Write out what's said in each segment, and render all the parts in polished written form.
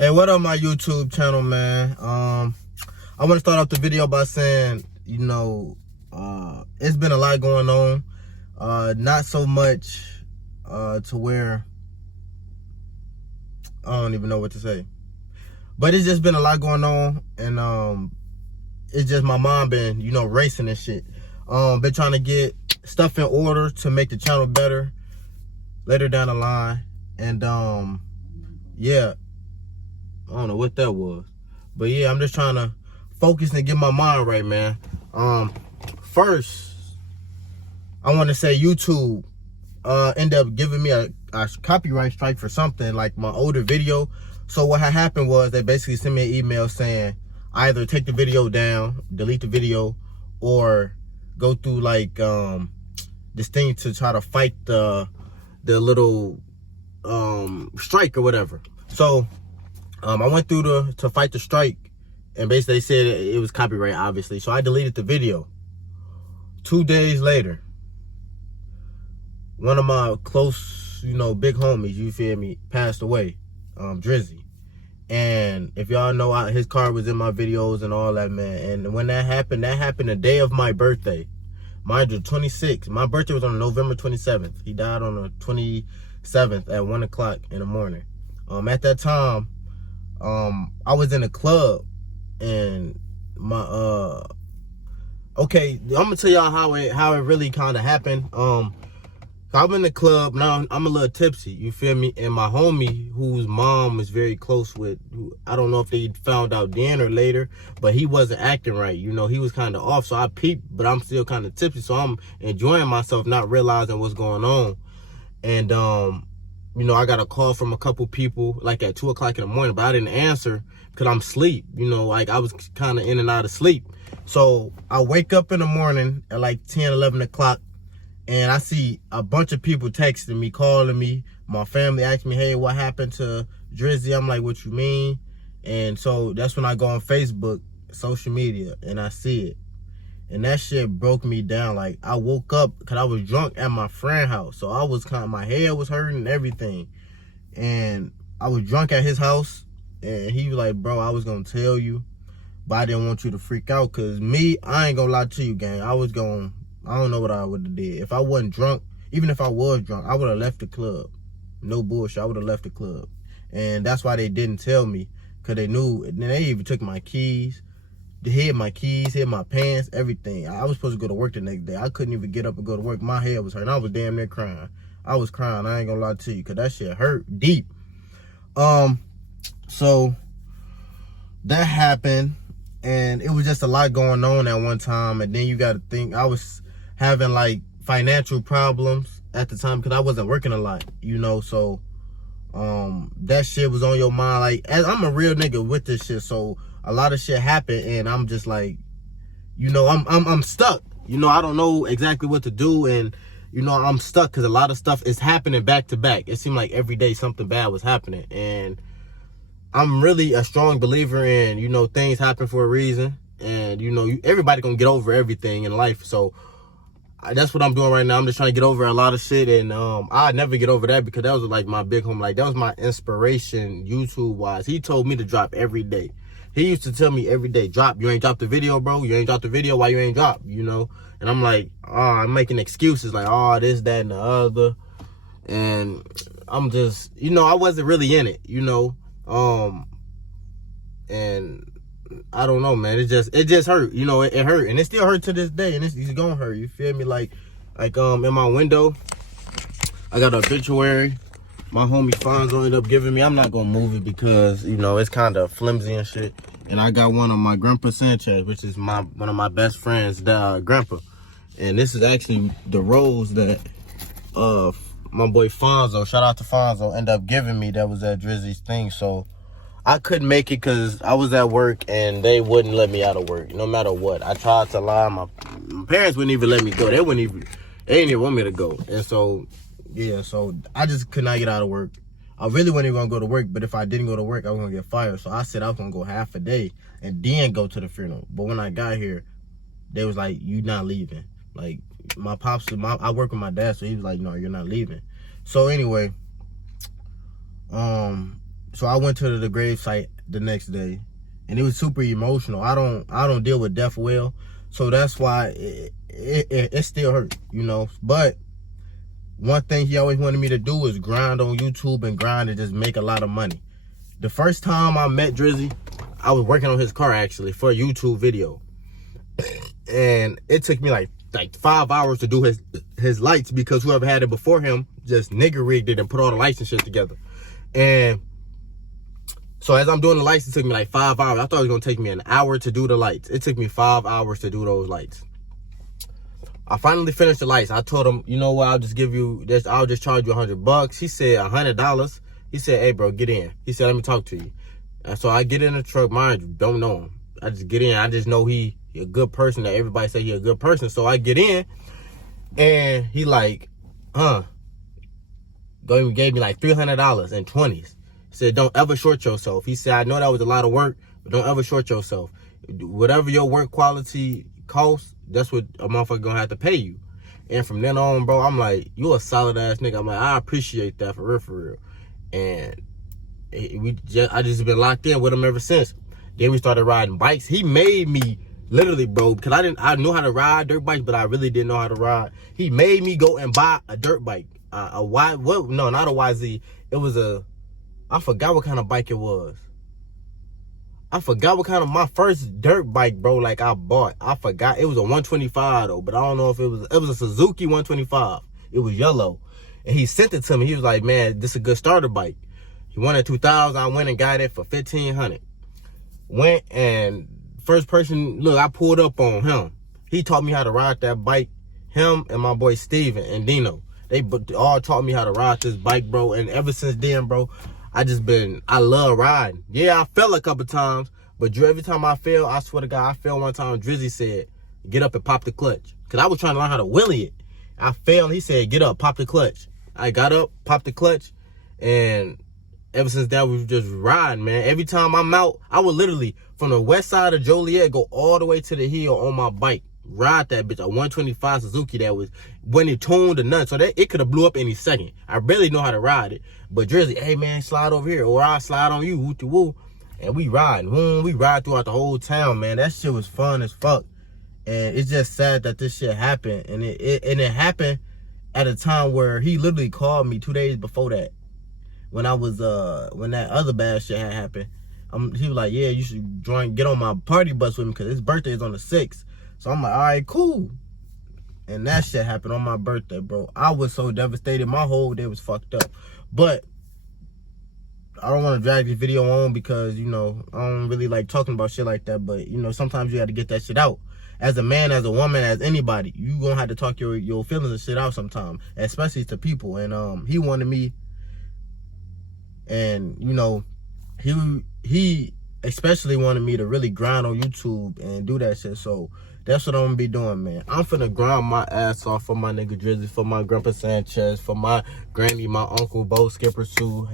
Hey, what up, my YouTube channel, man? I want to start off the video by saying, it's been a lot going on. Not so much to where I don't even know what to say. But it's just been a lot going on, and it's just my mom been, racing and shit. Been trying to get stuff in order to make the channel better later down the line. And yeah. I don't know what that was. But yeah, I'm just trying to focus and get my mind right, man. First, I want to say YouTube ended up giving me a copyright strike for something, like my older video. So what had happened was they basically sent me an email saying either take the video down, delete the video, or go through like this thing to try to fight the little strike or whatever. So I went through to fight the strike, and basically they said it was copyright, obviously. So I deleted the video. 2 days later, one of my close, big homies, you feel me, passed away, Drizzy. And if y'all know, his car was in my videos and all that, man. And when that happened the day of my birthday. Mind you, 26. My birthday was on November 27th. He died on the 27th at 1 o'clock in the morning. At that time, I was in a club, and my okay, I'm gonna tell y'all how it really kind of happened. I'm in the club now. I'm a little tipsy, you feel me? And my homie, whose mom is very close with, I don't know if they found out then or later, but he wasn't acting right. He was kind of off. So I peeped, but I'm still kind of tipsy, so I'm enjoying myself, not realizing what's going on. And I got a call from a couple people like at 2 o'clock in the morning, but I didn't answer because I'm asleep. Like I was kind of in and out of sleep. So I wake up in the morning at like 10, 11 o'clock, and I see a bunch of people texting me, calling me. My family asked me, hey, what happened to Drizzy? I'm like, what you mean? And so that's when I go on Facebook, social media, and I see it. And that shit broke me down. Like, I woke up because I was drunk at my friend's house. So I was my head was hurting and everything. And I was drunk at his house. And he was like, bro, I was going to tell you, but I didn't want you to freak out. Because me, I ain't going to lie to you, gang. I don't know what I would have did. If I wasn't drunk, even if I was drunk, I would have left the club. No bullshit. I would have left the club. And that's why they didn't tell me. Because they knew. And they even took my keys. They hid my keys, hid my pants, everything. I was supposed to go to work the next day. I couldn't even get up and go to work. My head was hurting. I was damn near crying. I was crying. I ain't gonna lie to you, because that shit hurt deep. So that happened, and it was just a lot going on at one time. And then you got to think, I was having like financial problems at the time because I wasn't working a lot, So that shit was on your mind. Like, as I'm a real nigga with this shit, so a lot of shit happened, and I'm just like, I'm stuck. I don't know exactly what to do, and I'm stuck because a lot of stuff is happening back to back. It seemed like every day something bad was happening, and I'm really a strong believer in, things happen for a reason, and everybody gonna get over everything in life. So that's what I'm doing right now. I'm just trying to get over a lot of shit, and I'd never get over that because that was like my big homie. Like, that was my inspiration YouTube wise. He told me to drop every day. He used to tell me every day, drop. You ain't dropped the video, bro. You ain't dropped the video. Why you ain't dropped? And I'm like, I'm making excuses like, this, that, and the other. And I'm just, I wasn't really in it, and I don't know, man. It just hurt, it hurt, and it still hurt to this day, and it's gonna hurt. You feel me? Like in my window, I got an obituary. My homie Fonzo ended up giving me. I'm not gonna move it because it's kind of flimsy and shit. And I got one of my Grandpa Sanchez, which is one of my best friends, Grandpa. And this is actually the rose that my boy Fonzo, shout out to Fonzo, ended up giving me. That was at Drizzy's thing. So I couldn't make it because I was at work and they wouldn't let me out of work, no matter what. I tried to lie. My parents wouldn't even let me go. They didn't even want me to go. And so, yeah, so I just could not get out of work. I really wasn't even gonna go to work, but if I didn't go to work, I was gonna get fired. So I said I was gonna go half a day and then go to the funeral. But when I got here, they was like, you not leaving. Like, my pops, I work with my dad, so he was like, no, you're not leaving. So anyway, So I went to the grave site the next day, and it was super emotional. I don't deal with death well, so that's why it still hurt, you know. But one thing he always wanted me to do is grind on YouTube and grind and just make a lot of money. The first time I met Drizzy, I was working on his car actually for a YouTube video, and it took me like 5 hours to do his lights because whoever had it before him just nigger rigged it and put all the lights and shit together. And so as I'm doing the lights, it took me like 5 hours. I thought it was gonna take me an hour to do the lights. It took me 5 hours to do those lights. I finally finished the lights. I told him, you know what, I'll just give you this, I'll just charge you $100. He said $100. He said, hey bro, get in. He said, let me talk to you. And so I get in the truck, mind you, don't know him. I just get in. I just know he a good person, that everybody say he a good person. So I get in, and he like, gave me like $300 in 20s. He said, don't ever short yourself. He said, I know that was a lot of work, but don't ever short yourself. Whatever your work quality costs, that's what a motherfucker gonna have to pay you. And from then on, bro, I'm like, you a solid ass nigga. I'm like, I appreciate that for real, for real. And I just been locked in with him ever since. Then we started riding bikes. He made me literally, bro, because I knew how to ride dirt bikes, but I really didn't know how to ride. He made me go and buy a dirt bike, not a YZ. It was I forgot what kind of bike it was. I forgot what kind of my first dirt bike, bro, like I bought. I forgot. It was a 125 though, but I don't know if it was a Suzuki 125. It was yellow. And he sent it to me. He was like, man, this is a good starter bike. He wanted 2000. I went and got it for 1500. Went and first person, look, I pulled up on him. He taught me how to ride that bike. Him and my boy Steven and Dino. They all taught me how to ride this bike, bro. And ever since then, bro, I love riding. Yeah, I fell a couple times, but every time I fell, I swear to God, I fell one time. Drizzy said, get up and pop the clutch. Because I was trying to learn how to wheelie it. I fell, and he said, get up, pop the clutch. I got up, popped the clutch, and ever since that, we just riding, man. Every time I'm out, I would literally, from the west side of Joliet, go all the way to the hill on my bike. Ride that bitch, a 125 Suzuki that was, when it tuned or nothing, so that it could have blew up any second. I barely know how to ride it. But Drizzy, hey man, slide over here, or I'll slide on you, woo-woo. And we riding. We ride throughout the whole town, man. That shit was fun as fuck. And it's just sad that this shit happened. And it happened at a time where he literally called me 2 days before that. When I was, when that other bad shit had happened. He was like, yeah, you should get on my party bus with me because his birthday is on the 6th. So I'm like, all right, cool. And that shit happened on my birthday, bro. I was so devastated. My whole day was fucked up. But I don't want to drag this video on because, you know, I don't really like talking about shit like that. But, you know, sometimes you got to get that shit out. As a man, as a woman, as anybody, you going to have to talk your feelings and shit out sometime. Especially to people. And he wanted me. And, you know, he especially wanted me to really grind on YouTube and do that shit. So that's what I'm gonna be doing, man. I'm finna grind my ass off for my nigga Drizzy, for my grandpa Sanchez, for my granny, my uncle Bo, Skipper Sue,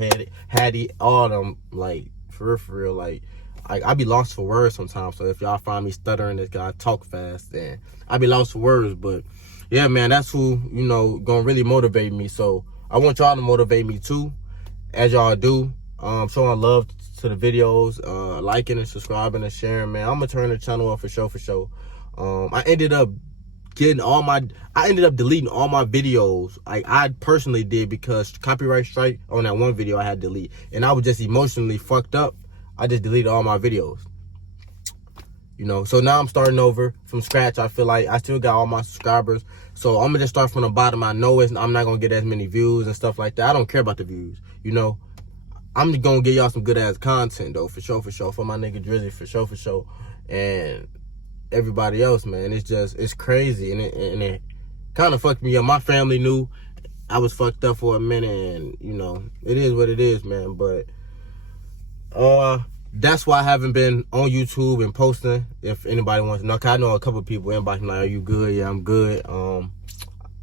Hattie, all them, like, for real, like I be lost for words sometimes. So if y'all find me stuttering, this guy talk fast, and I be lost for words. But yeah, man, that's who, you know, gonna really motivate me. So I want y'all to motivate me too, as y'all do. Showing love to the videos, liking and subscribing and sharing, man. I'm gonna turn the channel up for sure. I ended up deleting all my videos. Like I personally did, because copyright strike on that one video I had to delete, and I was just emotionally fucked up. I just deleted all my videos. You know, so now I'm starting over from scratch. I feel like I still got all my subscribers, so I'm gonna just start from the bottom. I know I'm not gonna get as many views and stuff like that. I don't care about the views, you know. I'm just gonna get y'all some good ass content though, for sure. For my nigga Drizzy, for sure. And everybody else, man, it's crazy, and it kind of fucked me up. My family knew I was fucked up for a minute, and you know, it is what it is, man. But that's why I haven't been on YouTube and posting. If anybody wants to know, 'cause I know a couple of people inboxing like, are you good? Yeah, I'm good.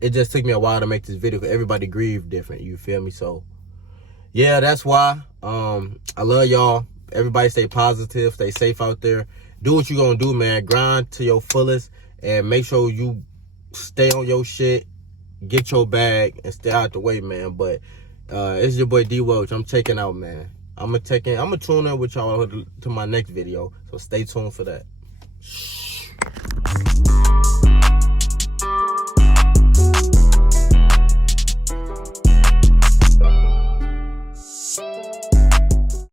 It just took me a while to make this video, because everybody grieved different, you feel me? So yeah, that's why. I love y'all. Everybody stay positive, stay safe out there. Do what you gonna do, man. Grind to your fullest, and make sure you stay on your shit, get your bag, and stay out the way, man. But it's your boy D Welch. I'm checking out, man. I'm gonna tune in with y'all to my next video. So stay tuned for that.